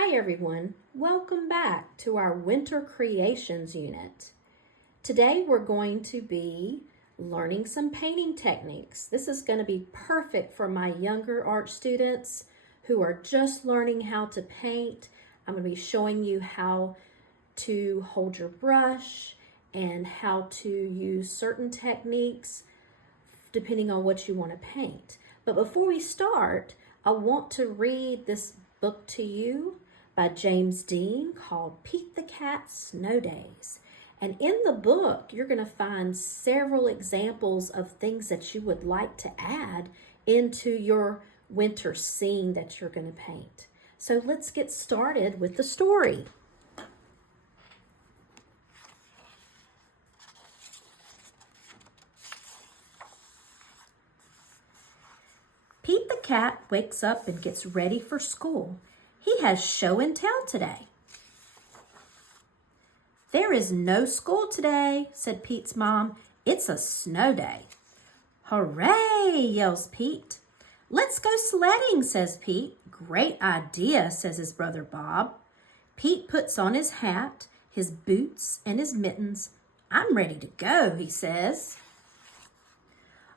Hi everyone, welcome back to our Winter Creations unit. Today we're going to be learning some painting techniques. This is going to be perfect for my younger art students who are just learning how to paint. I'm going to be showing you how to hold your brush and how to use certain techniques depending on what you want to paint. But before we start, I want to read this book to you by James Dean called Pete the Cat's Snow Days. And in the book, you're going to find several examples of things that you would like to add into your winter scene that you're going to paint. So let's get started with the story. Pete the cat wakes up and gets ready for school. He has show and tell today. There is no school today, said Pete's mom. It's a snow day. Hooray, yells Pete. Let's go sledding, says Pete. Great idea, says his brother Bob. Pete puts on his hat, his boots, and his mittens. I'm ready to go, he says.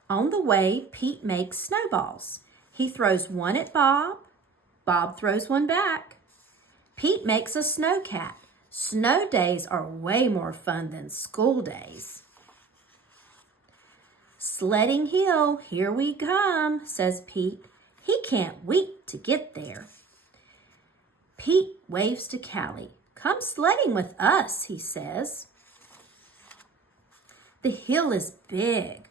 On the way, Pete makes snowballs. He throws one at Bob. Bob throws one back. Pete makes a snow cat. Snow days are way more fun than school days. Sledding hill, here we come, says Pete. He can't wait to get there. Pete waves to Callie. Come sledding with us, he says. The hill is big.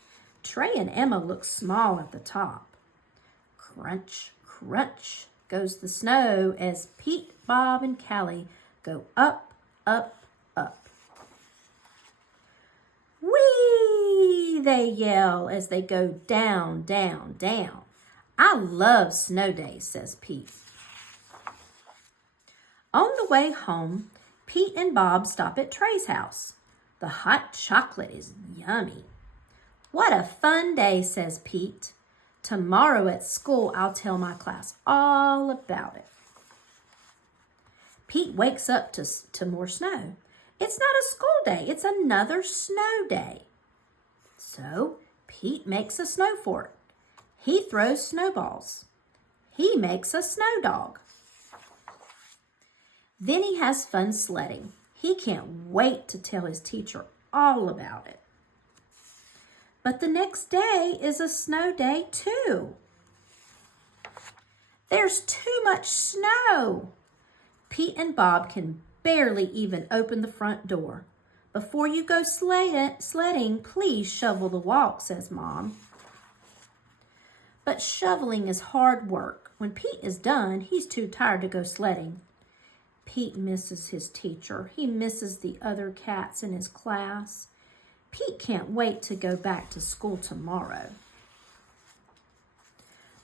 Trey and Emma look small at the top. Crunch, crunch goes the snow as Pete, Bob, and Callie go up, up, up. Whee! They yell as they go down, down, down. I love snow days, says Pete. On the way home, Pete and Bob stop at Trey's house. The hot chocolate is yummy. What a fun day, says Pete. Tomorrow at school, I'll tell my class all about it. Pete wakes up to more snow. It's not a school day, it's another snow day. So Pete makes a snow fort. He throws snowballs. He makes a snow dog. Then he has fun sledding. He can't wait to tell his teacher all about it. But the next day is a snow day too. There's too much snow. Pete and Bob can barely even open the front door. Before you go sledding, please shovel the walk, says Mom. But shoveling is hard work. When Pete is done, he's too tired to go sledding. Pete misses his teacher. He misses the other cats in his class. Pete can't wait to go back to school tomorrow.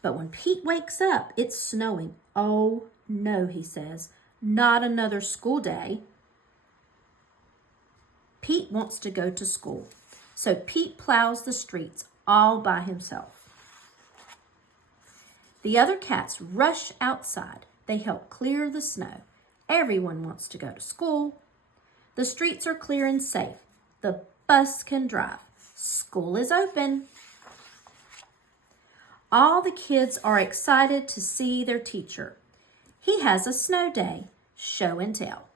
But when Pete wakes up, it's snowing. Oh no, he says, not another school day. Pete wants to go to school, so Pete plows the streets all by himself. The other cats rush outside. They help clear the snow. Everyone wants to go to school. The streets are clear and safe. The bus can drive. School is open. All the kids are excited to see their teacher. He has a snow day, show and tell.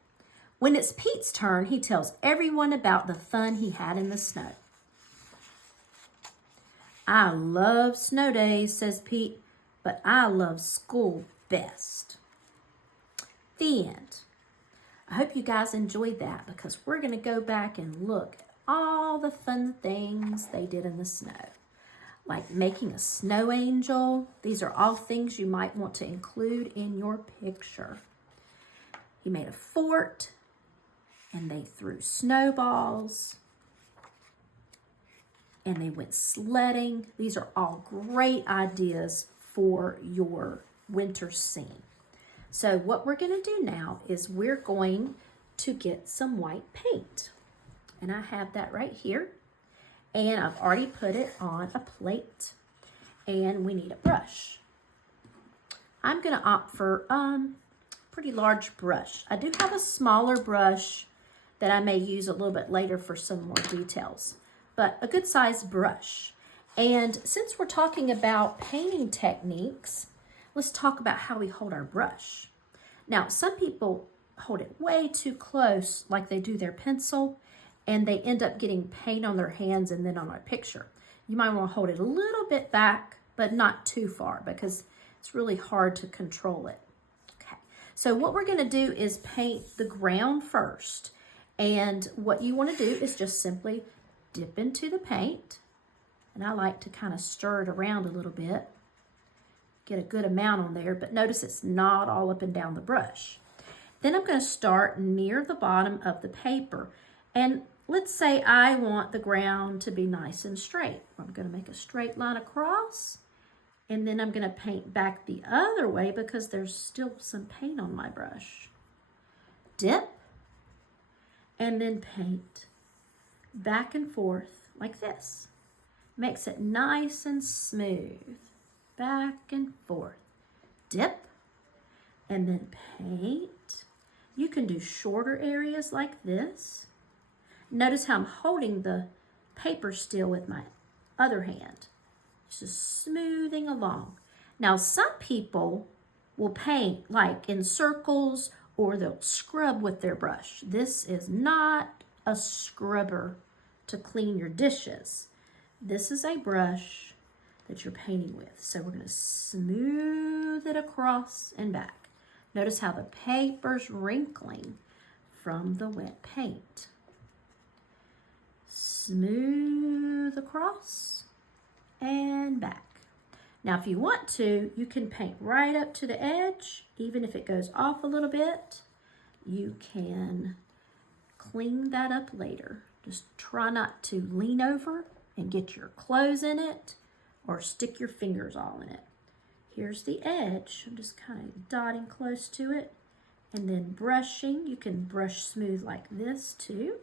When it's Pete's turn, he tells everyone about the fun he had in the snow. I love snow days, says Pete, but I love school best. The end. I hope you guys enjoyed that because we're going to go back and look at all the fun things they did in the snow, like making a snow angel. These are all things you might want to include in your picture. He made a fort, and they threw snowballs, and they went sledding. These are all great ideas for your winter scene. So what we're going to do now is we're going to get some white paint. And I have that right here. And I've already put it on a plate. And we need a brush. I'm going to opt for pretty large brush. I do have a smaller brush that I may use a little bit later for some more details, but a good sized brush. And since we're talking about painting techniques, let's talk about how we hold our brush. Now, some people hold it way too close like they do their pencil, and they end up getting paint on their hands and then on our picture. You might want to hold it a little bit back, but not too far because it's really hard to control it. Okay, so what we're going to do is paint the ground first. And what you want to do is just simply dip into the paint. And I like to kind of stir it around a little bit, get a good amount on there, but notice it's not all up and down the brush. Then I'm going to start near the bottom of the paper. And let's say I want the ground to be nice and straight. I'm going to make a straight line across, and then I'm going to paint back the other way because there's still some paint on my brush. Dip, and then paint back and forth like this. Makes it nice and smooth. Back and forth. Dip, and then paint. You can do shorter areas like this. Notice how I'm holding the paper still with my other hand. Just smoothing along. Now, some people will paint like in circles, or they'll scrub with their brush. This is not a scrubber to clean your dishes. This is a brush that you're painting with. So we're going to smooth it across and back. Notice how the paper's wrinkling from the wet paint. Smooth across and back. Now, if you want to, you can paint right up to the edge. Even if it goes off a little bit, you can clean that up later. Just try not to lean over and get your clothes in it or stick your fingers all in it. Here's the edge. I'm just kind of dotting close to it and then brushing. You can brush smooth like this too.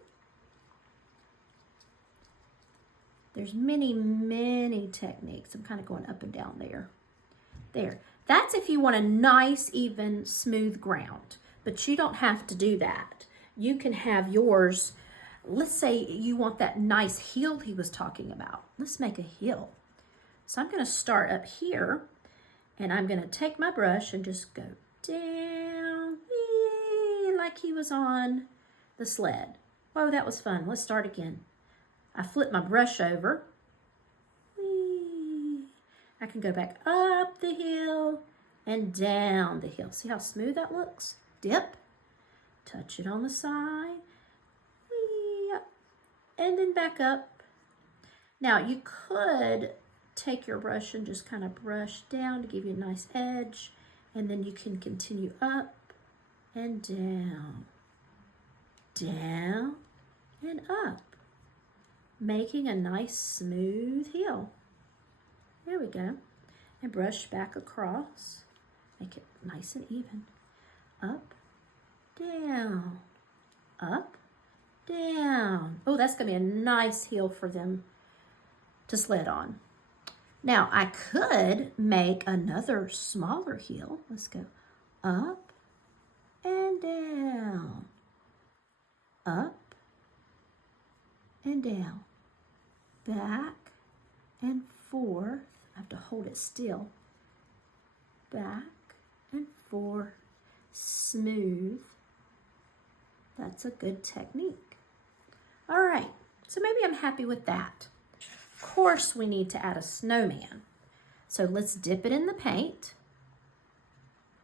There's many, many techniques. I'm kind of going up and down there. There. That's if you want a nice, even, smooth ground. But you don't have to do that. You can have yours. Let's say you want that nice hill he was talking about. Let's make a hill. So I'm going to start up here, and I'm going to take my brush and just go down like he was on the sled. Whoa, that was fun. Let's start again. I flip my brush over. I can go back up the hill and down the hill. See how smooth that looks? Dip, touch it on the side, and then back up. Now you could take your brush and just kind of brush down to give you a nice edge, and then you can continue up and down, down and up, making a nice smooth hill. There we go. And brush back across. Make it nice and even. Up, down, up, down. Oh, that's going to be a nice hill for them to sled on. Now, I could make another smaller hill. Let's go up and down, up and down, back and forth. I have to hold it still. Back and forth, smooth. That's a good technique. All right, so maybe I'm happy with that. Of course, we need to add a snowman. So let's dip it in the paint.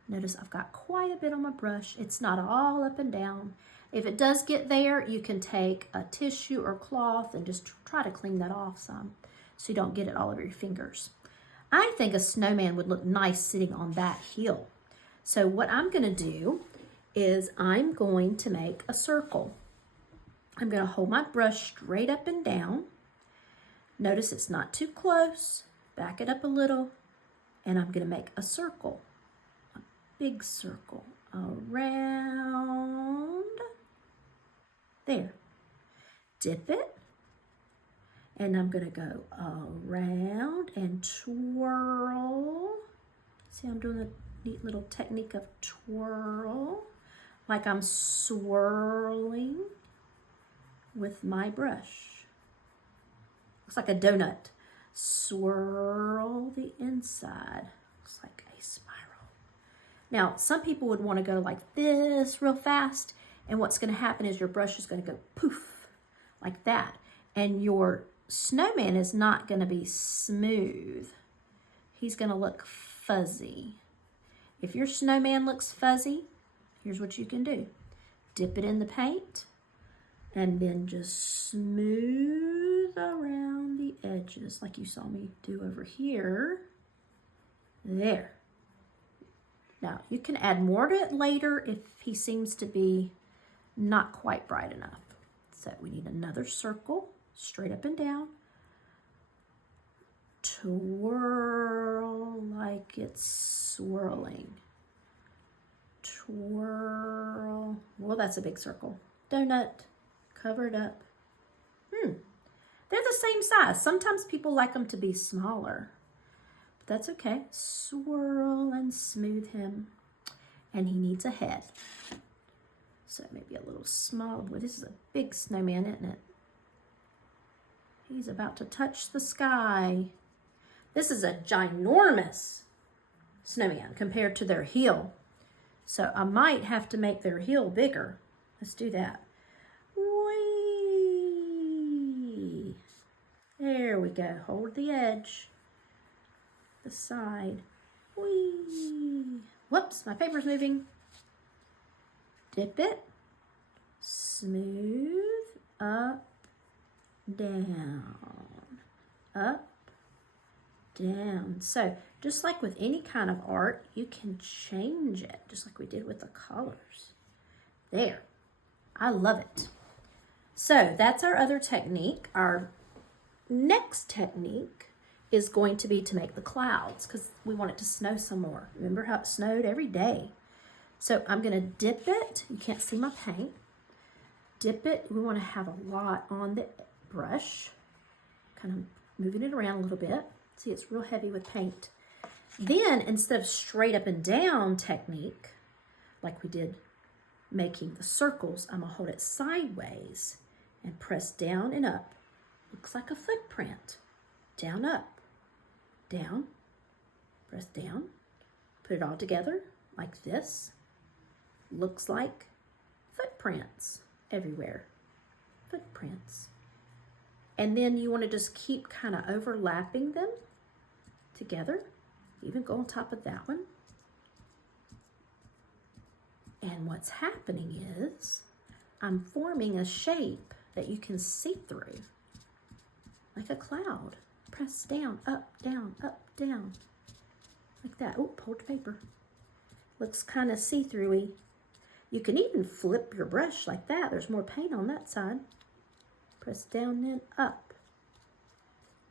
Notice I've got quite a bit on my brush. It's not all up and down. If it does get there, you can take a tissue or cloth and just try to clean that off some so you don't get it all over your fingers. I think a snowman would look nice sitting on that hill. So what I'm going to do is I'm going to make a circle. I'm going to hold my brush straight up and down. Notice it's not too close. Back it up a little, and I'm going to make a circle, a big circle around there. Dip it, and I'm going to go around and twirl. See, I'm doing the neat little technique of twirl, like I'm swirling with my brush. Looks like a donut. Swirl the inside. Looks like a spiral. Now, some people would want to go like this real fast, and what's going to happen is your brush is going to go poof, like that. And your snowman is not going to be smooth. He's going to look fuzzy. If your snowman looks fuzzy, here's what you can do. Dip it in the paint and then just smooth around the edges like you saw me do over here. There. Now, you can add more to it later if he seems to be not quite bright enough. So we need another circle, straight up and down. Twirl like it's swirling. Twirl. Well, that's a big circle. Donut. Cover it up. They're the same size. Sometimes people like them to be smaller. But that's okay. Swirl and smooth him. And he needs a head. So maybe a little smaller. Boy, this is a big snowman, isn't it? He's about to touch the sky. This is a ginormous snowman compared to their heel. So I might have to make their heel bigger. Let's do that. Whee! There we go. Hold the edge. The side. Whee! Whoops, my paper's moving. Dip it. Smooth. Up. Down. Up. Down. So just like with any kind of art, you can change it, just like we did with the colors. There. I love it. So that's our other technique. Our next technique is going to be to make the clouds because we want it to snow some more. Remember how it snowed every day? So I'm going to dip it. You can't see my paint. Dip it. We want to have a lot on the brush. Kind of moving it around a little bit. See, it's real heavy with paint. Then, instead of straight up and down technique, like we did making the circles, I'm going to hold it sideways and press down and up. Looks like a footprint. Down, up, down, press down, put it all together like this. Looks like footprints everywhere. Footprints. And then you want to just keep kind of overlapping them together. Even go on top of that one. And what's happening is I'm forming a shape that you can see through, like a cloud. Press down, up, down, like that. Oh, hold the paper. Looks kind of see-through-y. You can even flip your brush like that. There's more paint on that side. Press down, then up.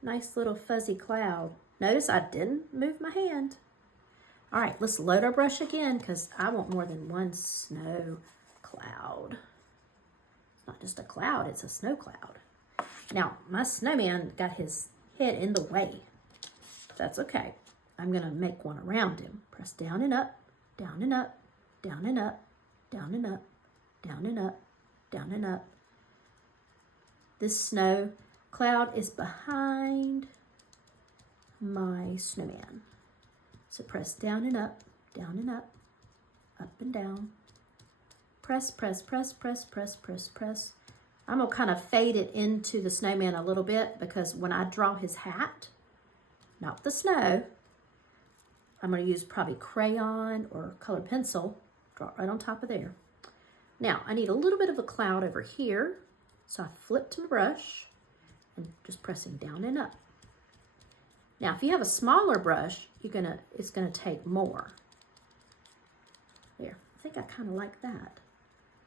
Nice little fuzzy cloud. Notice I didn't move my hand. All right, let's load our brush again because I want more than one snow cloud. It's not just a cloud, it's a snow cloud. Now, my snowman got his head in the way. That's okay. I'm going to make one around him. Press down and up, down and up, down and up, down and up, down and up, down and up. This snow cloud is behind my snowman. So press down and up and up and down. Press, press, press, press, press, press, press. I'm going to kind of fade it into the snowman a little bit because when I draw his hat, not the snow, I'm going to use probably crayon or colored pencil. Draw it right on top of there. Now, I need a little bit of a cloud over here. So I flipped my brush and just pressing down and up. Now, if you have a smaller brush, it's gonna take more. There, I think I kind of like that.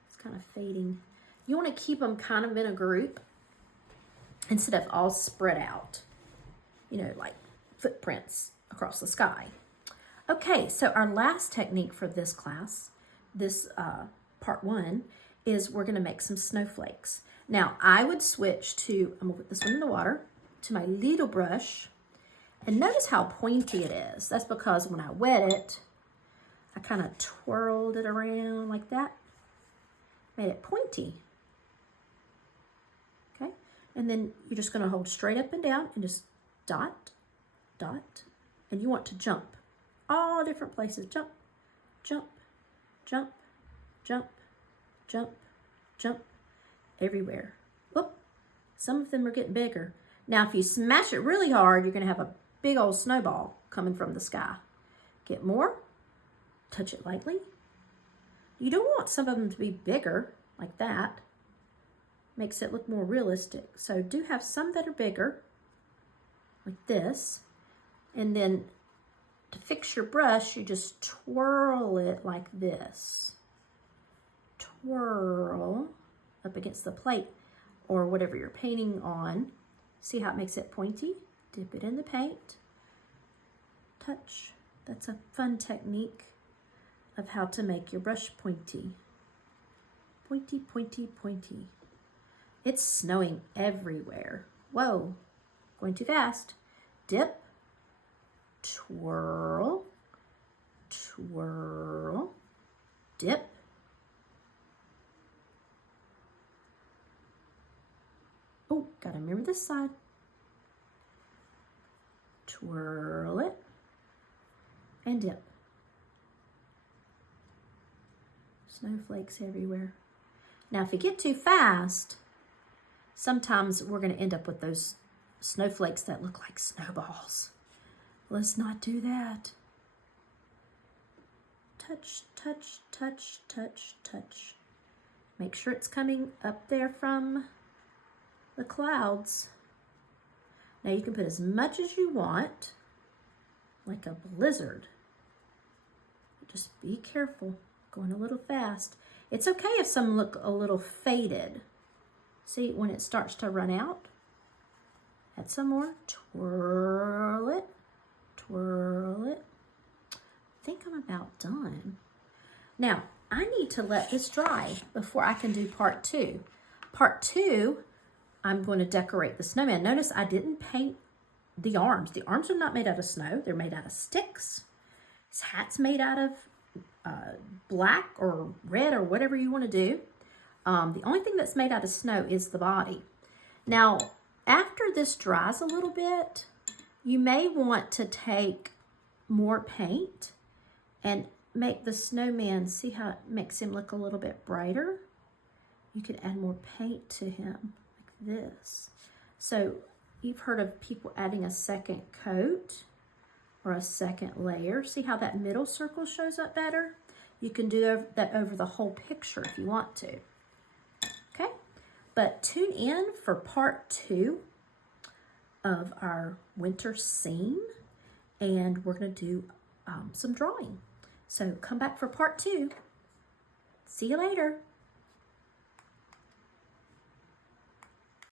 It's kind of fading. You want to keep them kind of in a group instead of all spread out, you know, like footprints across the sky. Okay, so our last technique for this class, this part 1, is we're gonna make some snowflakes. Now, I would switch to, I'm gonna put this one in the water, to my little brush. And notice how pointy it is. That's because when I wet it, I kind of twirled it around like that. Made it pointy. Okay, and then you're just gonna hold straight up and down and just dot, dot, and you want to jump. All different places. Jump, jump, jump, jump, jump, jump, everywhere. Whoop. Some of them are getting bigger. Now, if you smash it really hard, you're gonna have a big old snowball coming from the sky. Get more, touch it lightly. You don't want some of them to be bigger like that. Makes it look more realistic. So do have some that are bigger, like this. And then to fix your brush, you just twirl it like this. Twirl up against the plate or whatever you're painting on. See how it makes it pointy? Dip it in the paint. Touch. That's a fun technique of how to make your brush pointy. Pointy, pointy, pointy. It's snowing everywhere. Whoa, going too fast. Dip, twirl, twirl, dip. Oh, gotta remember this side. Twirl it and dip. Snowflakes everywhere. Now, if you get too fast, sometimes we're going to end up with those snowflakes that look like snowballs. Let's not do that. Touch, touch, touch, touch, touch. Make sure it's coming up there from the clouds. Now you can put as much as you want, like a blizzard. Just be careful. Going a little fast. It's okay if some look a little faded. See, when it starts to run out, add some more. Twirl it, twirl it. I think I'm about done. Now, I need to let this dry before I can do part 2. Part 2, I'm going to decorate the snowman. Notice I didn't paint the arms. The arms are not made out of snow. They're made out of sticks. His hat's made out of black or red or whatever you want to do. The only thing that's made out of snow is the body. Now, after this dries a little bit, you may want to take more paint and make the snowman, see how it makes him look a little bit brighter? You could add more paint to him like this. So you've heard of people adding a second coat or a second layer. See how that middle circle shows up better? You can do that over the whole picture if you want to. Okay, but tune in for part 2 of our winter scene, and we're going to do some drawing. So come back for part 2. See you later.